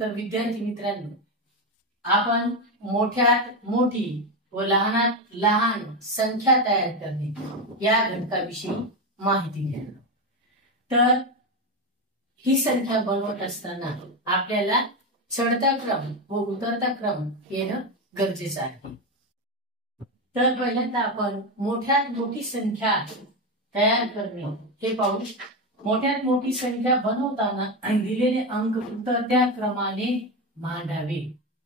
तर विद्यार्थी मित्रांनो, आपण मोठ्यात मोठी व लहानात लहान संख्या तयार करणे या घटकाविषयी माहिती घेणार. तर ही संख्या बनवत असताना आपल्याला चढता क्रम व उतरता क्रम येणं गरजेचं आहे. तर पहिल्यांदा आपण मोठ्यात मोठी संख्या तयार करणे हे पाहू. मोठ्यात मोठी संख्या बनवताना दिलेले अंक उतरत्या क्रमाने मांडावे.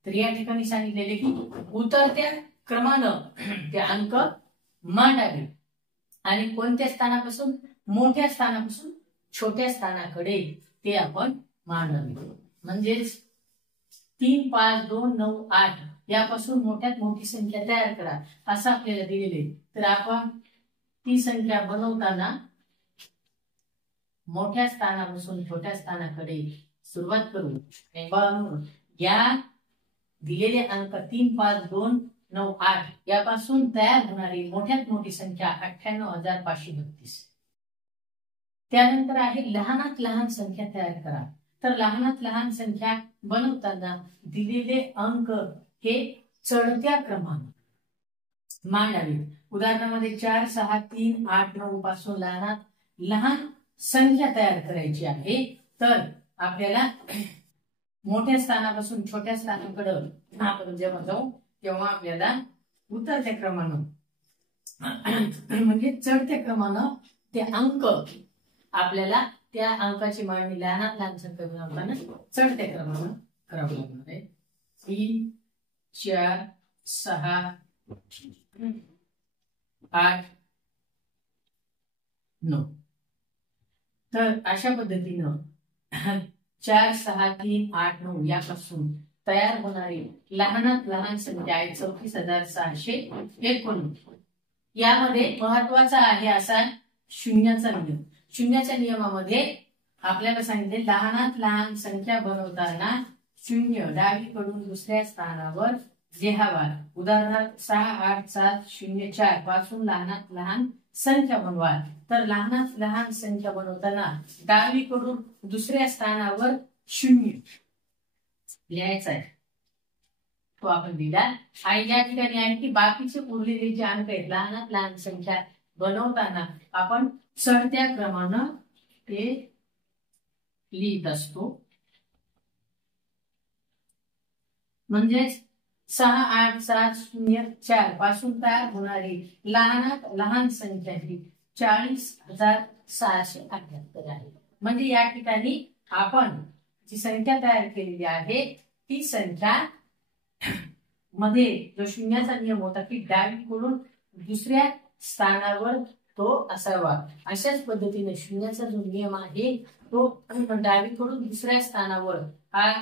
तर या ठिकाणी सांगितलेले की उतरत्या क्रमानं ते अंक मांडावे आणि कोणत्या स्थानापासून, मोठ्या स्थानापासून छोट्या स्थानाकडे ते आपण मांडावे. म्हणजेच 3, 5, 2, 9, 8 यापासून मोठ्यात मोठी संख्या तयार करा असं आपल्याला दिलेले. तर आपण ती संख्या बनवताना मोठ्या स्थानापासून छोट्या स्थानाकडे सुरुवात करू. या दिलेले अंक 3, 5, 2, 9, 8 यापासून तयार होणारी मोठ्यात मोठी संख्या 98,532. त्यानंतर आहे लहानात लहान संख्या तयार करा. तर लहानात लहान संख्या बनवताना दिलेले अंक हे चढत्या क्रमाने मांडावे. उदाहरणामध्ये 4, 6, 3, 8, 9 पासून लहानात लहान संख्या तयार करायची आहे. तर आपल्याला मोठ्या स्थानापासून छोट्या स्थानाकडे आपण जेव्हा जाऊ तेव्हा आपल्याला उतरत्या क्रमानं म्हणजे चढत्या क्रमानं ते अंक आपल्याला त्या अंकाची मांडणी लहानात लहान संख्या बनवताना चढत्या क्रमानं करावं लागणार आहे. 3, 4, 6, 8, 9. तर अशा पद्धतीनं 4, 6, 3, 8, 9 यापासून तयार होणारी लहानात लहान संख्या आहे 34,619. यामध्ये महत्वाचा आहे असा शून्याचा नियम. शून्याच्या नियमामध्ये आपल्याला सांगितले लहानात लहान संख्या बनवताना शून्य डावीकडून दुसऱ्या स्थानावर लिहावा. उदाहरणार्थ 6, 8, 7, 0, 4 पासून लहानात लहान संख्या बनवा. तर लहानात लहान संख्या बनवताना डावीकडून दुसऱ्या स्थानावर 0 लिहायचा आहे. तो आपण दिला. आणि या ठिकाणी आहे की बाकीचे उरलेले जे अंक आहेत लहानात लहान संख्या बनवताना आपण चढत्या क्रमानं ते लिहित असतो. म्हणजेच 6, 8, 7, 0, 4 पासून तयार होणारी लहानात लहान संख्या ही 40,678 आहे. म्हणजे या ठिकाणी आपण जी संख्या तयार केलेली आहे ती संख्या मध्ये जो शून्याचा नियम होता की डावीकडून दुसऱ्या स्थानावर तो असावा. अशाच पद्धतीने शून्याचा जो नियम आहे तो डावीकडून दुसऱ्या स्थानावर हा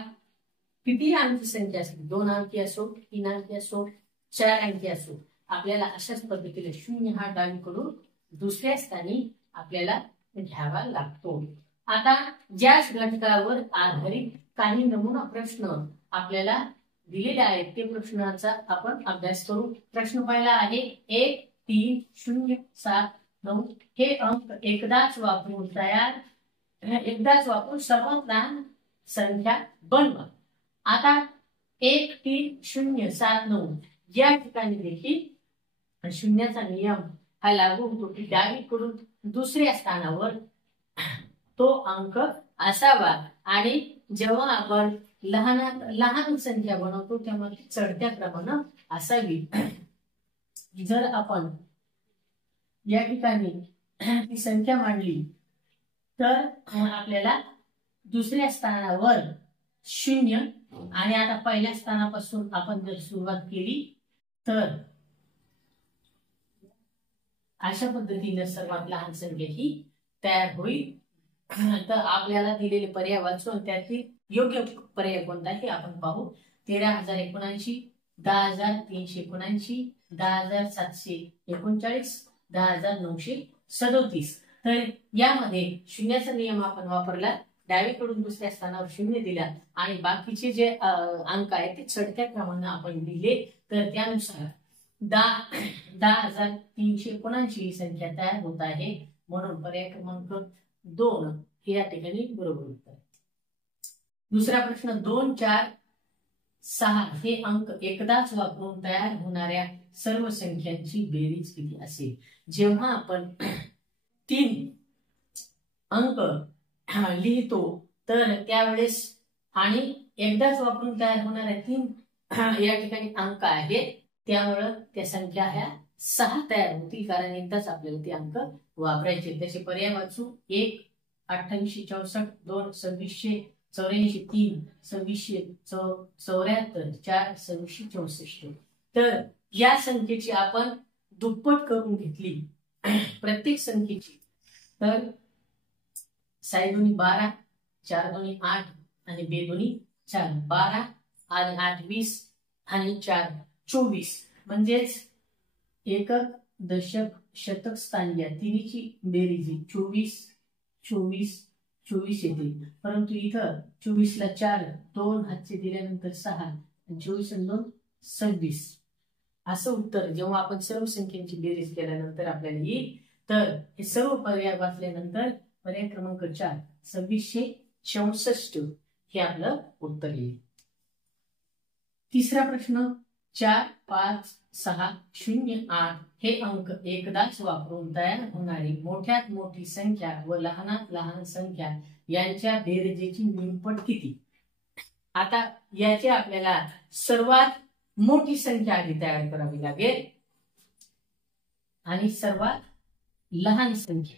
किती अंकी संख्या असेल, 2 अंकी असो, 3 अंकी असो, 4 अंकी असो, आपल्याला अशाच पद्धतीने 0 हा डावीकडून दुसऱ्या स्थानी आपल्याला घ्यावा लागतो. आता ज्याच घटकावर आधारित काही नमुना प्रश्न आपल्याला दिलेले आहेत ते प्रश्नाचा आपण अभ्यास करू. प्रश्न पहिला आहे 1, 3, 0, 7, 9 हे अंक एकदाच वापरून सर्वात लहान संख्या बनवा. आता 1, 3, 0, 7, 9 या ठिकाणी देखील शून्याचा नियम हा लागू होतो की डावीकडून दुसऱ्या स्थानावर तो अंक असावा. आणि जेव्हा आपण लहानात लहान संख्या बनवतो तेव्हा ती चढत्या क्रमानं असावी. जर आपण या ठिकाणी ती संख्या मांडली तर आपल्याला दुसऱ्या स्थानावर 0 आणि आता पहिल्या स्थानापासून आपण जर सुरुवात केली तर अशा पद्धतीने सर्वात लहान संख्या ही तयार होईल. तर आपल्याला दिलेले पर्याय वाचून त्यातील योग्य पर्याय कोणता हे आपण पाहू. 13,079, 10,379, 10,739, 10,937. तर यामध्ये शून्याचा नियम आपण वापरला, डावीकडून दुसऱ्या स्थानावर 0 दिला आणि बाकीचे जे अंक आहेत ते चढत्या क्रमाने आपण लिहिले. तर त्यानुसार 10,379 ही संख्या तयार होत आहे. म्हणून पर्याय क्रमांक 2 हे या ठिकाणी बरोबर उत्तर. दुसरा प्रश्न 2, 4, 6 हे अंक एकदाच वापरून तयार होणाऱ्या सर्व संख्यांची बेरीज किती असेल? जेव्हा आपण 3 अंक लिहितो तर त्यावेळेस आणि एकदाच वापरून तयार होणाऱ्या 3 या ठिकाणी अंक आहेत, त्यामुळे त्या संख्या ह्या 6 तयार होतील, कारण एकदाच आपल्याला ते अंक वापरायचे. त्याचे पर्याय वाचू. 1 2864, 2 2684, 3 2674, 4 2664. तर या संख्येची आपण दुप्पट करून घेतली प्रत्येक संख्येची, तर 6 दुनी 12, 4 दुनी 8 आणि 2 दुनी 4, 12 आणि 8 20 आणि 4 24. म्हणजेच एकक, दशक, शतक, स्थान या तिन्हीची बेरीज 24 24 24 येते. परंतु इथं 24 ला 4, 2 हातचे दिल्यानंतर 6 आणि 24 आणि 2 26 असं उत्तर जेव्हा आपण सर्व संख्यांची बेरीज केल्यानंतर आपल्याला येईल. तर हे सर्व पर्याय वाचल्यानंतर पर्याय क्रमांक 4 2664 हे आपलं उत्तर येईल. तिसरा प्रश्न 4 5 6 0 8 हे अंक एकदाच वापरून तयार होणारी मोठ्यात मोठी संख्या व लहानात लहान संख्या यांच्या बेरजेची निमपट किती? आता याची आपल्याला सर्वात मोठी संख्या आधी तयार करावी लागेल आणि सर्वात लहान संख्या.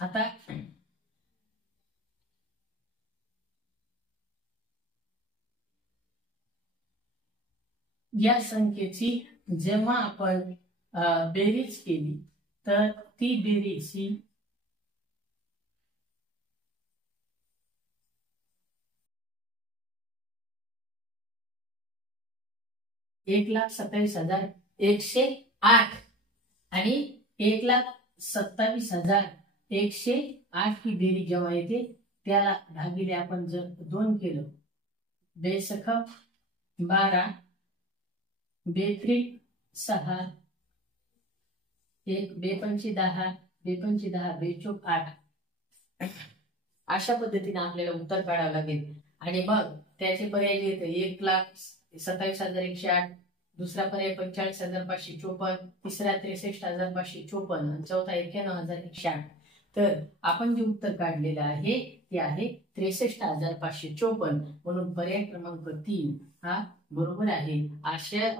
आता या संख्येची जेव्हा आपण बेरीज केली तर ती बेरीज ही 1,27,108 आणि 1,27,108 ही बेरीज जेव्हा येते त्याला भागिले आपण जर 2 केलं, बेसखप 12, बेत्रिक 6, 1 बेपंची 10, बेपंची 10, बेचोक 8 अशा पद्धतीने आपल्याला उत्तर काढावं लागेल. आणि मग त्याचे पर्याय जे येते 1,27,108, दुसरा पर्याय 45,554, तिसरा 63,554 आणि चौथा 91,108. तर आपण जे उत्तर काढलेलं आहे ते आहे 63,554. म्हणून पर्याय क्रमांक 3 हा बरोबर आहे.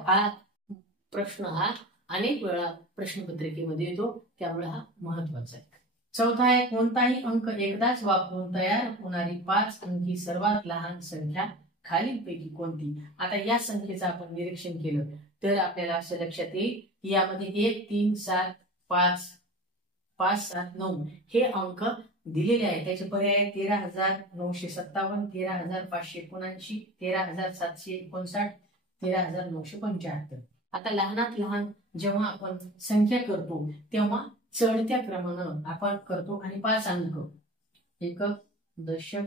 हा प्रश्न हा अनेक वेळा प्रश्नपत्रिकेमध्ये येतो, त्यामुळे हा महत्वाचा आहे. चौथा आहे कोणताही अंक एकदाच वापरून तयार होणारी 5 अंकी सर्वात लहान संख्या खालीलपैकी कोणती? आता या संख्येचं आपण निरीक्षण केलं तर आपल्याला असं लक्षात येईल की यामध्ये 1 3 7 5 5 7 9 हे अंक दिलेले आहेत. त्याचे पर्याय 13,957, 13,579, 13,759, 13,975. आता लहानात लहान जेव्हा आपण संख्या करतो तेव्हा चढत्या क्रमानं आपण करतो आणि 5 अंक एकक, दशक,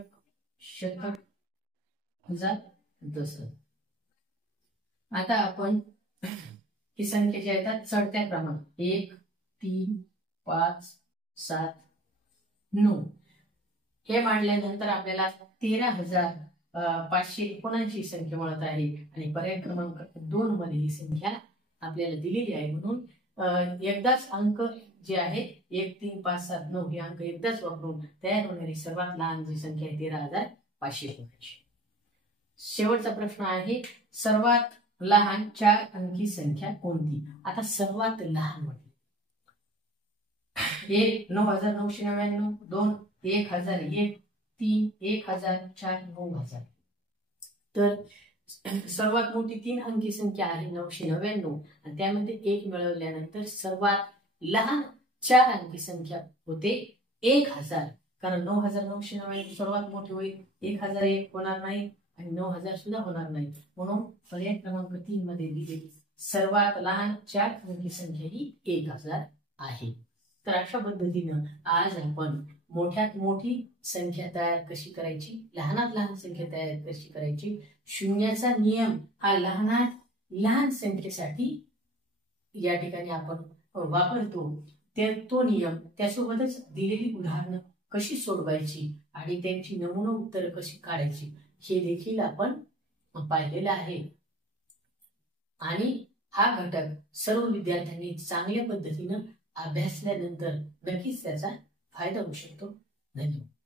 शतक, हजार, दशक. आता आपण ही संख्या जी आहेत चढत्या क्रमानं 1 3 5 7 9 हे मांडल्यानंतर आपल्याला 13,579 संख्या मिळत आहे आणि पर्याय क्रमांक 2 मध्ये ही संख्या आपल्याला दिलेली आहे. म्हणून एकदाच अंक जे आहे 1 3 5 7 9 हे अंक एकदाच वापरून तयार होणारी सर्वात लहान जी संख्या आहे 13,579. शेवटचा प्रश्न आहे सर्वात लहान 4 अंकी संख्या कोणती? आता सर्वात लहान म्हणजे 1 9,999, 2 1,001, 3 1,000, 4 9,000. तर सर्वात मोठी 3 अंकी संख्या आहे 999 आणि त्यामध्ये 1 मिळवल्यानंतर सर्वात लहान 4 अंकी संख्या होते 1,000. कारण 9,999 सर्वात मोठी होईल, 1,001 होणार नाही आणि 9,000 सुद्धा होणार नाही. म्हणून पर्याय क्रमांक 3 मध्ये दिलेली सर्वात लहान 4 अंकी संख्या ही 1,000 आहे. तर अशा पद्धतीनं आज आपण मोठ्यात मोठी संख्या तयार कशी करायची, लहानात लहान संख्या तयार कशी करायची, शून्याचा नियम हा लहानात लहान संख्येसाठी या ठिकाणी आपण वापरतो तो नियम, त्यासोबतच दिलेली उदाहरणं कशी सोडवायची आणि त्यांची नमुना उत्तरं कशी काढायची हे देखील आपण पाहिलेलं आहे. आणि हा घटक सर्व विद्यार्थ्यांनी चांगल्या पद्धतीनं अभ्यासल्यानंतर नक्कीच त्याचा फायदा होऊ शकतो. धन्यवाद.